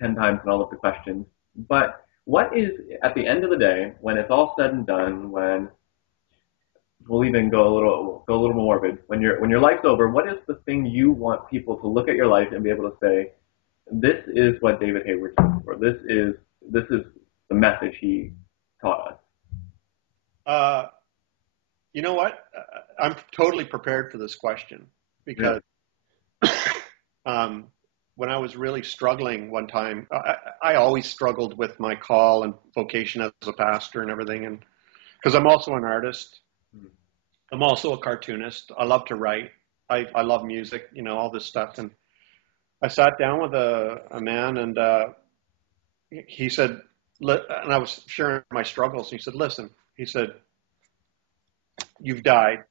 10 times in all of the questions. But what is, at the end of the day, when it's all said and done, when we'll even go a little more morbid, when your life's over, what is the thing you want people to look at your life and be able to say, this is what David Hayward stood for. This is the message he taught us. You know what? I'm totally prepared for this question because when I was really struggling one time, I always struggled with my call and vocation as a pastor and everything. And because I'm also an artist, I'm also a cartoonist. I love to write. I love music, all this stuff. And I sat down with a man and he said, and I was sharing my struggles. And he said, listen, he said, you've died.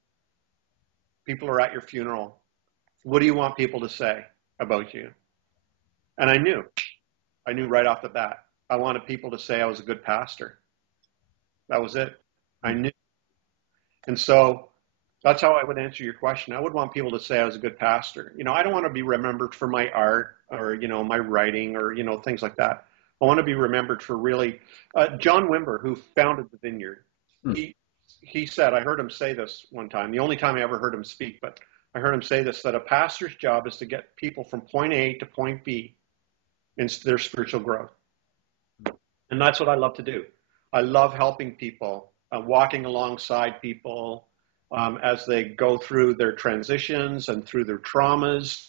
People are at your funeral. What do you want people to say about you? And I knew right off the bat. I wanted people to say I was a good pastor. That was it. I knew. And so that's how I would answer your question. I would want people to say I was a good pastor. I don't want to be remembered for my art or, my writing or, things like that. I want to be remembered for really, John Wimber, who founded the Vineyard, he said, I heard him say this one time, the only time I ever heard him speak, but I heard him say this, that a pastor's job is to get people from point A to point B in their spiritual growth. And that's what I love to do. I love helping people, walking alongside people as they go through their transitions and through their traumas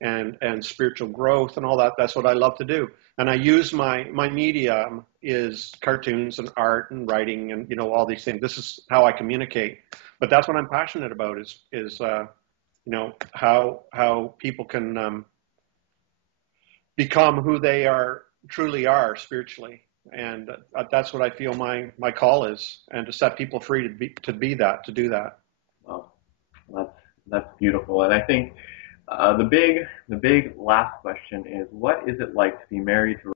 and spiritual growth and all that. That's what I love to do. And I use my medium is cartoons and art and writing and, all these things. This is how I communicate. But that's what I'm passionate about is how people can become who they truly are spiritually. And that's what I feel my call is, and to set people free to do that. Well, that's beautiful. And I think the big last question is, what is it like to be married to